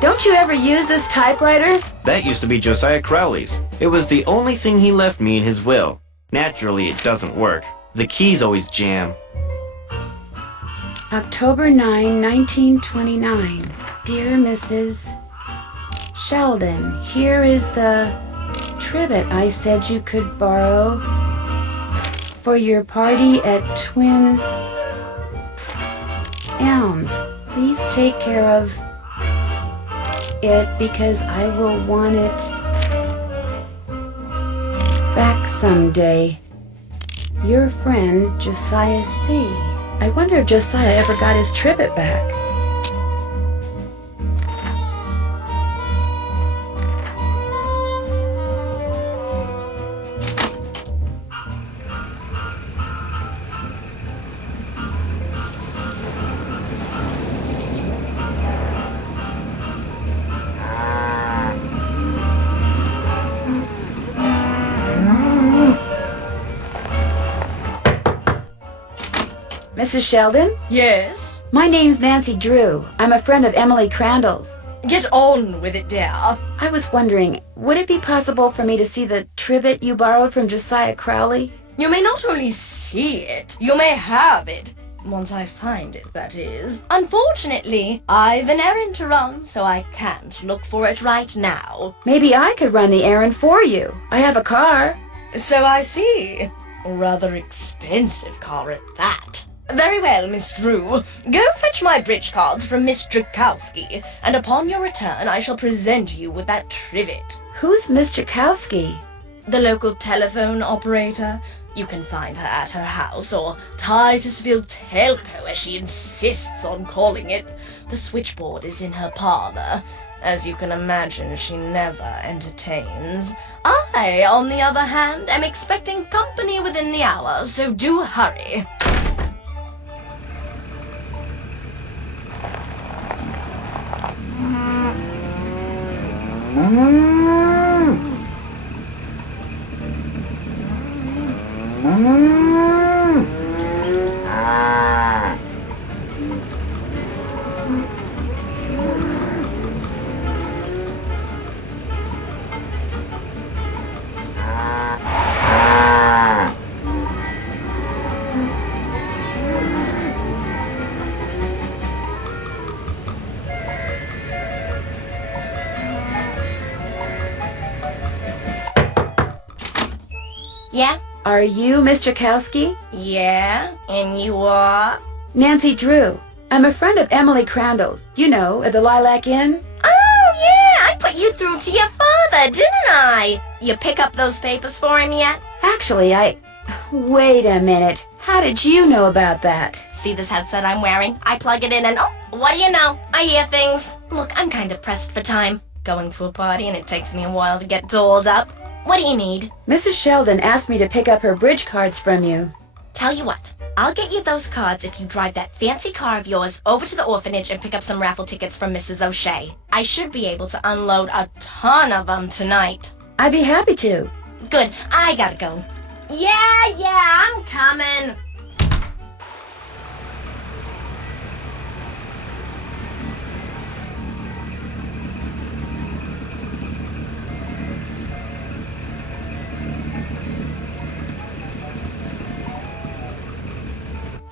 Don't you ever use this typewriter? That used to be Josiah Crowley's. It was the only thing he left me in his will. Naturally, it doesn't work. The keys always jam. October 9, 1929. Dear Mrs. Sheldon, here is the trivet I said you could borrow for your party at Twin Elms. Please take care of it because I will want it back someday. Your friend, Josiah C. I wonder if Josiah ever got his trivet back. Mrs. Sheldon? Yes? My name's Nancy Drew. I'm a friend of Emily Crandall's. Get on with it, dear. I was wondering, would it be possible for me to see the trivet you borrowed from Josiah Crowley? You may not only see it, you may have it. Once I find it, that is. Unfortunately, I've an errand to run, so I can't look for it right now. Maybe I could run the errand for you. I have a car. So I see. A rather expensive car at that. Very well, Miss Drew. Go fetch my bridge cards from Miss Drakowski, and upon your return I shall present you with that trivet. Who's Miss Drakowski? The local telephone operator. You can find her at her house, or Titusville Telco, as she insists on calling it. The switchboard is in her parlor. As you can imagine, she never entertains. I, on the other hand, am expecting company within the hour, so do hurry. Yeah? Are you Miss Drakowski? Yeah? And you are? Nancy Drew. I'm a friend of Emily Crandall's. You know, at the Lilac Inn. Oh, yeah! I put you through to your father, didn't I? You pick up those papers for him yet? Actually, Wait a minute. How did you know about that? See this headset I'm wearing? I plug it in and what do you know? I hear things. Look, I'm kind of pressed for time. Going to a party and it takes me a while to get dolled up. What do you need? Mrs. Sheldon asked me to pick up her bridge cards from you. Tell you what, I'll get you those cards if you drive that fancy car of yours over to the orphanage and pick up some raffle tickets from Mrs. O'Shea. I should be able to unload a ton of them tonight. I'd be happy to. Good, I gotta go. Yeah, I'm coming.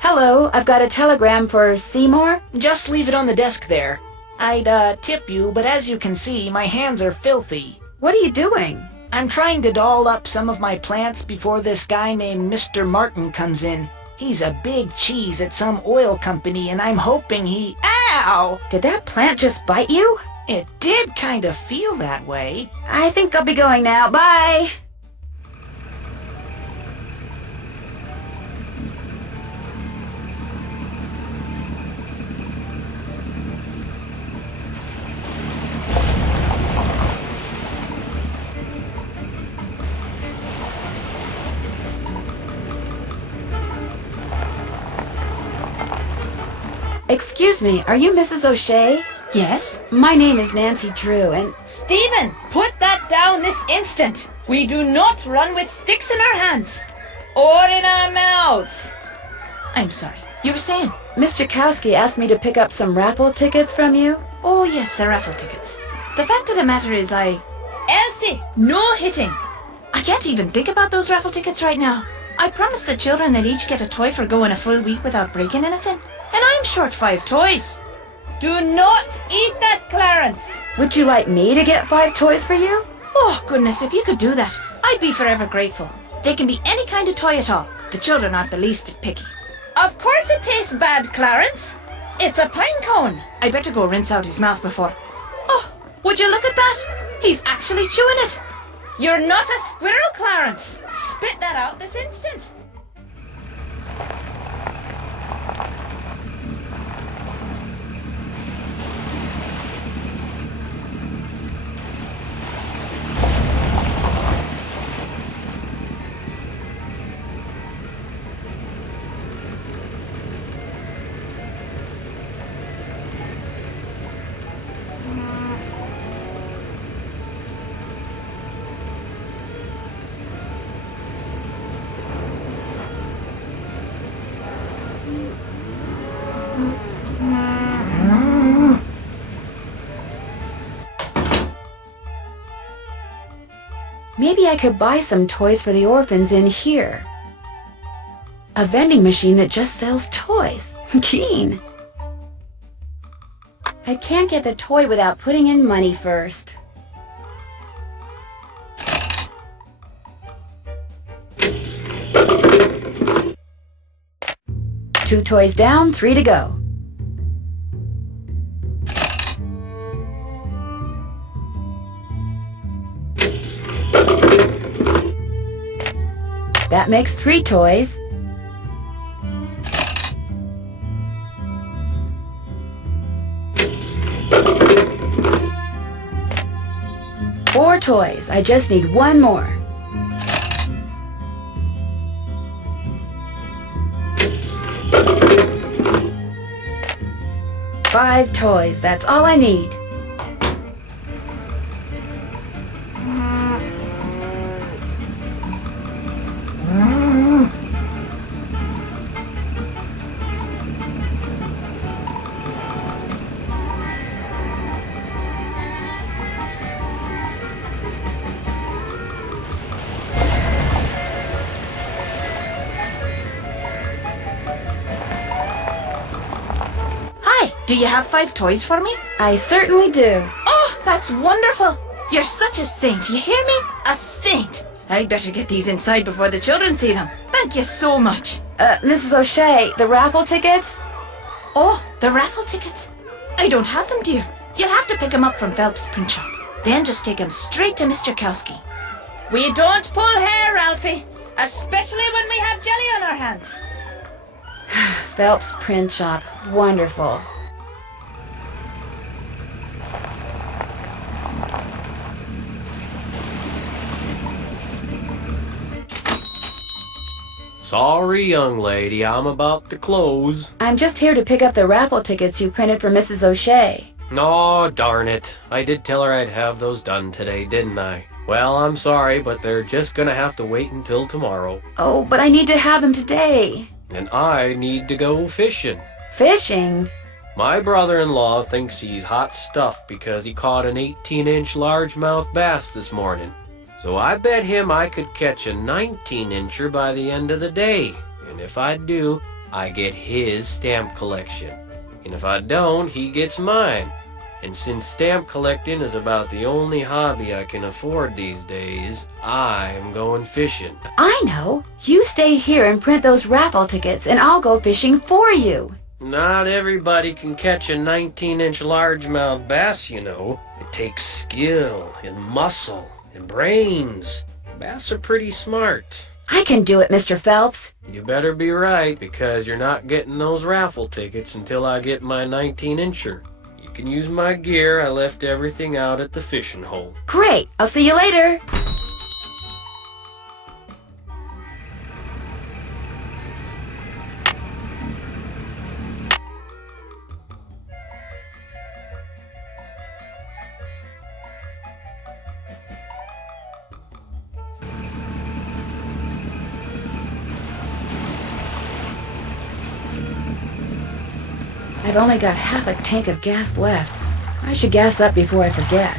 Hello, I've got a telegram for Seymour. Just leave it on the desk there. I'd tip you, but as you can see, my hands are filthy. What are you doing? I'm trying to doll up some of my plants before this guy named Mr. Martin comes in. He's a big cheese at some oil company, and I'm hoping he... Ow! Did that plant just bite you? It did kind of feel that way. I think I'll be going now. Bye! Excuse me, are you Mrs. O'Shea? Yes? My name is Nancy Drew, and Stephen, put that down this instant. We do not run with sticks in our hands. Or in our mouths. I'm sorry. You were saying? Miss Jakowski asked me to pick up some raffle tickets from you. Oh, yes, the raffle tickets. The fact of the matter is Elsie, no hitting. I can't even think about those raffle tickets right now. I promised the children they'd each get a toy for going a full week without breaking anything. And I'm short 5 toys. Do not eat that, Clarence. Would you like me to get 5 toys for you? Oh, goodness, if you could do that, I'd be forever grateful. They can be any kind of toy at all. The children aren't the least bit picky. Of course it tastes bad, Clarence. It's a pine cone. I better go rinse out his mouth before... Oh, would you look at that? He's actually chewing it. You're not a squirrel, Clarence. Spit that out this instant. Maybe I could buy some toys for the orphans in here. A vending machine that just sells toys. Keen. I can't get the toy without putting in money first. Two toys down, 3 to go. That makes 3 toys. Four toys. I just need 1 more. Five toys. That's all I need. Do you have 5 toys for me? I certainly do. Oh, that's wonderful. You're such a saint, you hear me? A saint. I'd better get these inside before the children see them. Thank you so much. Mrs. O'Shea, the raffle tickets? Oh, the raffle tickets? I don't have them, dear. You'll have to pick them up from Phelps' print shop. Then just take them straight to Mr. Kowski. We don't pull hair, Ralphie. Especially when we have jelly on our hands. Phelps print shop. Wonderful. Sorry, young lady, I'm about to close. I'm just here to pick up the raffle tickets you printed for Mrs. O'Shea. Aw, darn it. I did tell her I'd have those done today, didn't I? Well, I'm sorry, but they're just gonna have to wait until tomorrow. Oh, but I need to have them today. And I need to go fishing. Fishing? My brother-in-law thinks he's hot stuff because he caught an 18-inch largemouth bass this morning. So I bet him I could catch a 19-incher by the end of the day. And if I do, I get his stamp collection. And if I don't, he gets mine. And since stamp collecting is about the only hobby I can afford these days, I am going fishing. I know. You stay here and print those raffle tickets, and I'll go fishing for you. Not everybody can catch a 19-inch largemouth bass, you know. It takes skill and muscle and brains. Bass are pretty smart. I can do it, Mr. Phelps. You better be right, because you're not getting those raffle tickets until I get my 19-incher. You can use my gear. I left everything out at the fishing hole. Great. I'll see you later. I've only got half a tank of gas left. I should gas up before I forget.